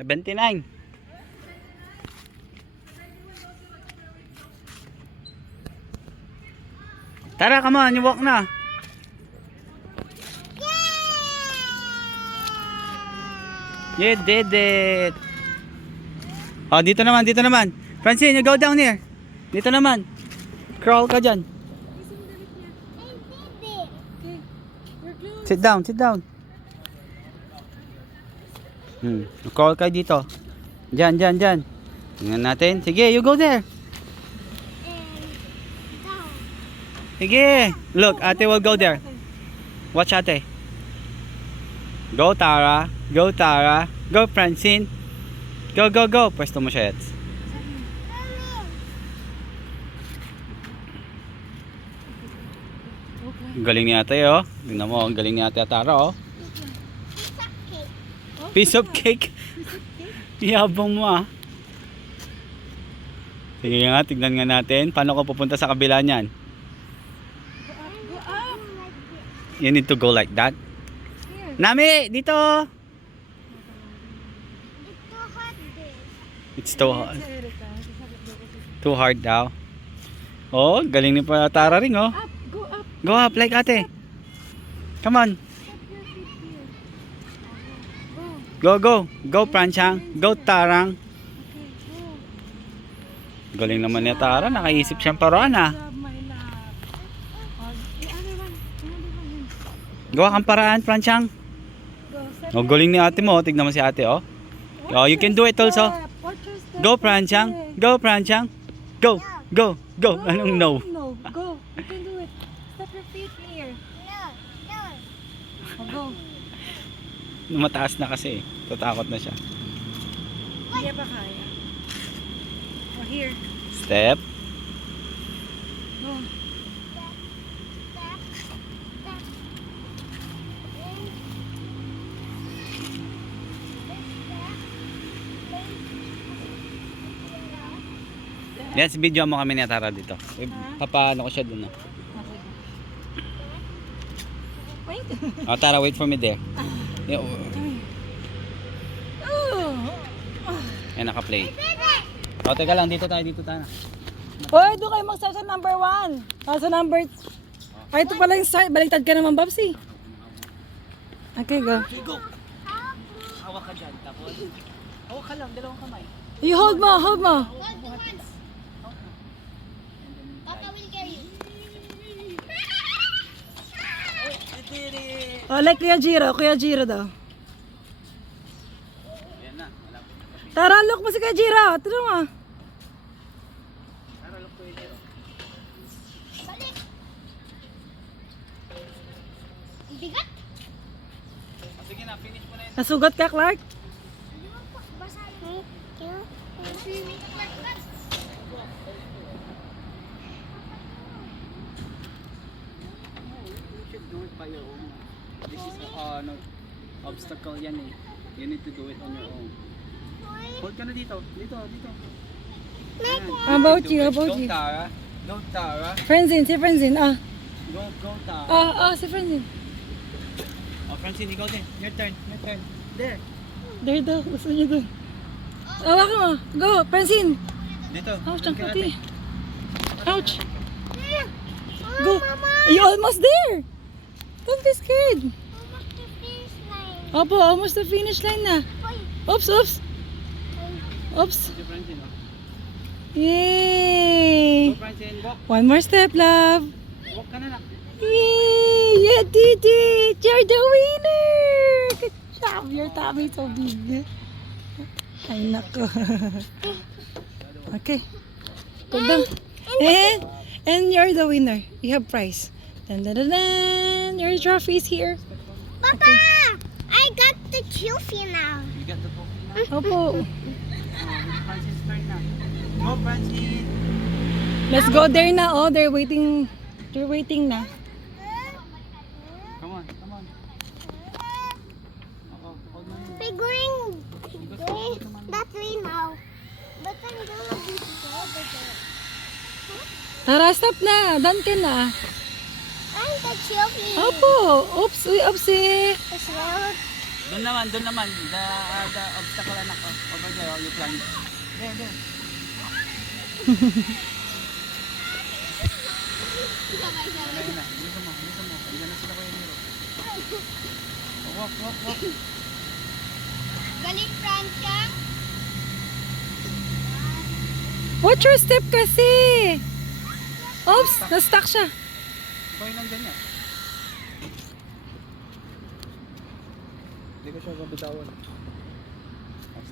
79. Tara, come on, you walk na. You did it. Oh, dito naman, dito naman. Francine, you go down here. Dito naman. Crawl ka dyan. Sit down, sit down. Crawl ka dito. Dyan, dyan, dyan. Tingnan natin. Sige, you go there. Sige. Look, ate will go there. Watch ate. Go Tara. Go Tara. Go Francine. Go, go, go. Pwesto mo siya. Ang galing ni ate oh. Tingnan mo, ang galing ni ate Tara oh. Piece of cake. Yabang mo ah. Sige nga, tignan nga natin. Paano ko pupunta sa kabila niyan? You need to go like that. Nami, dito. It's too hard. Too hard daw. Oh, galing ni pa Tara ring oh. Go up. Go up like ate. Come on. Go, go. Go Pranchang. Go Tarang. Galing naman ni Tara. Nakaisip siyang paraan ah. Gawa kang paraan, Pranchang. Oh, galing ni ate mo. Tignan mo si ate oh. Oh, you can do it also. Go Pranchang. Go Pranchang. Go. Go. Go. Anong no? No, go. You can do it. Step your feet here. Oh, go. Mataas na kasi. Tatakot na siya. Hindi pa kaya. Oh, here. Step. Go. Yes, video mo kami ni Tara dito. Papaano ko siya dun. Oh. Wait. Oh, Tara, wait for me there. Ayan, naka-play. Oh, teka lang, dito tayo, dito tayo. Hoy, doon kayo mag-start sa number 1. Sa number... Ay, ito pala yung start. Baliktad ka naman, Babsi. Okay, go. Go! Hawak ka dyan, tapos... Hawak ka lang, dalawang kamay. You hold mo, hold mo. Oh, like Kuya Jiro daw. Ayan na, malapit na kami. Tara, look mo si Kuya Jiro. Tara mo. Tara, look ko yun. Bigat? Oh, sige na, finish mo na yun. Nasugat ka, Clark? You should do it by your own. This is no obstacle yan eh. You need to do it on your own. Hold ka na dito. Dito, dito. How about you? How about Go you? Tara. Go Tara. Francine, si Francine. Ah, Go Tara. si Francine. Oh, Francine, ikaw din. Your turn. Your turn. There. There daw. Gusto niyo doon. Hawakan mo. Go, Francine. Dito. Ouch, ang Kay puti. ate. Ouch. Go. You almost there. Don't be scared. Opo, almost the finish line na. Oops, oops. Oops. Dito, Francine, oh. Yay. Go, Francine. Walk. One more step, love. Walk ka na lang. Yay! You did it! You're the winner! Good job! Your tummy so big. Ay, nako. Okay. Good down. And you're the winner. You have prize. Dun, dun, dun, dun. Your trophy is here. Papa! I got the trophy now. You got the trophy now. Opo. Oh, it's Francine's turn na. Go, Francine. Let's go there na. Oh, they're waiting. They're waiting na. Come on, come on. Oh, hold mo yun. We're going that way now. But I'm gonna be over there. Tara, stop na. Done ka na. I'm the trophy. Opo. Oops. Uy, oopsie. As well. Doon naman. The obstacle anak ko. Over there, you climb. There. Ayun na, bilisan mo. Andiyan na sila Kuya Nero. Walk. Galing, Francia. Watch your step kasi. Oops, na-stuck siya. Okay lang dyan yan. Hindi ko siya mabitawan.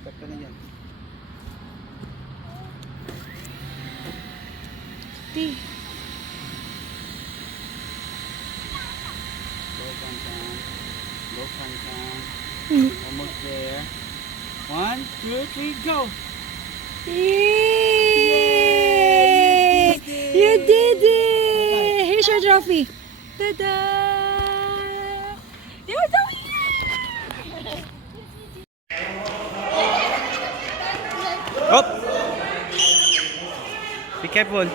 Step ka na yan. Go, Franchan. Almost there. 1, 2, 3, go! Yay! You did it! Here's your trophy. Ta-da! You're the winner! Up! Be careful.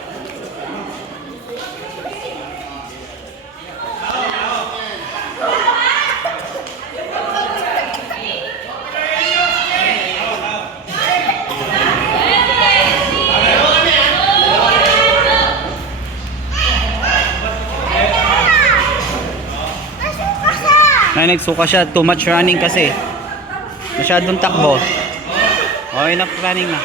Ay, nagsuka siya. Too much running kasi. Masyadong takbo. Okay na, running na.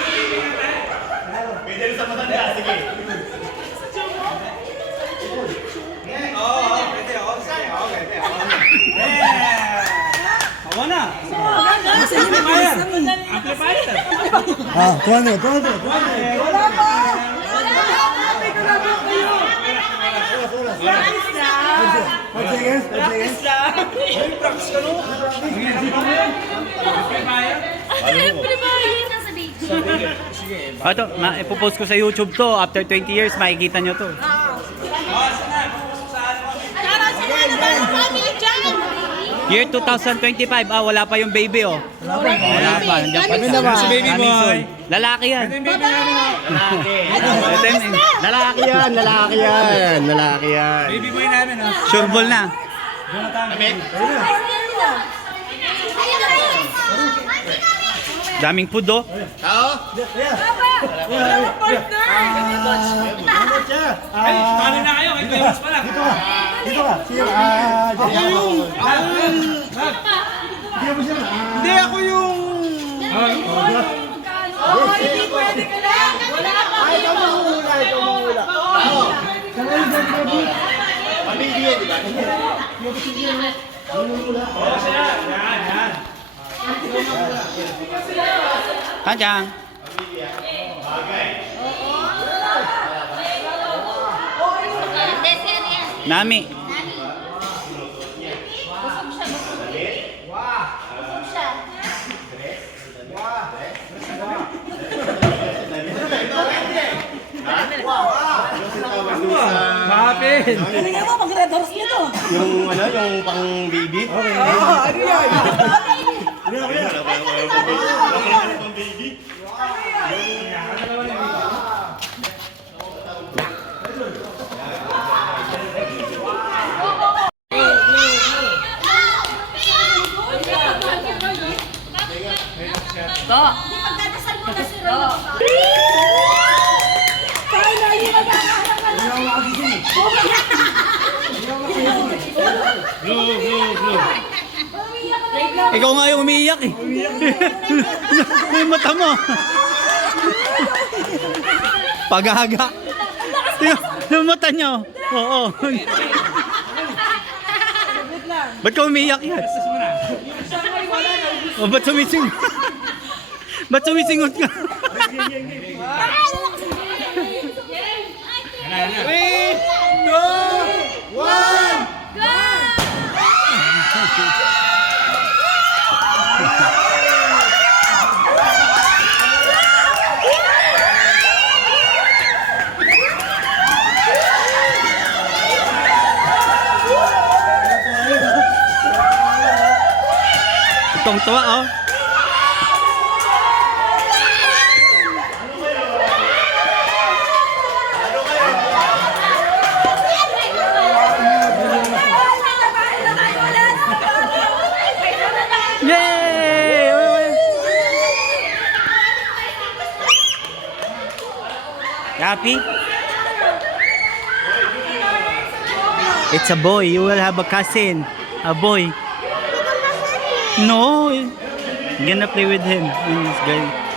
Ako na. Amplifier. Tuwan. Wala pa! Ito, ipopost ko sa YouTube to. After 20 years, makikita nyo to. Year 2025, wala pa yung baby, oh. Wala pa, nandiyan pa siya. Si baby Coming boy. soon. Lalaki yan. Lalaki yan. Baby boy namin, oh. Sure ball na. Daming food, oh. Paano na kayo? Kayo pa lang. Dito ka. Hindi ako yung... Hindi pwede ka na! Wala pa! Ikaw mangula. Pamilya, di ba? Kanjang. Nami. Bakit? Tingnan mo, mag-red horse niya to. Yung pang baby? Okay. Ano yan? Ikaw nga yung umiiyak, eh. Yung mata mo. Paghaga. Yung mata niyo. Oo. Ba't ka umiiyak yan? O, ba't sumisingot? Ba't sumisingot ka? 3, 2, 1! Itong tuwa, oh. Yeah! happy? It's a boy. You will have a cousin. A boy. No. You're gonna play with him. This guy.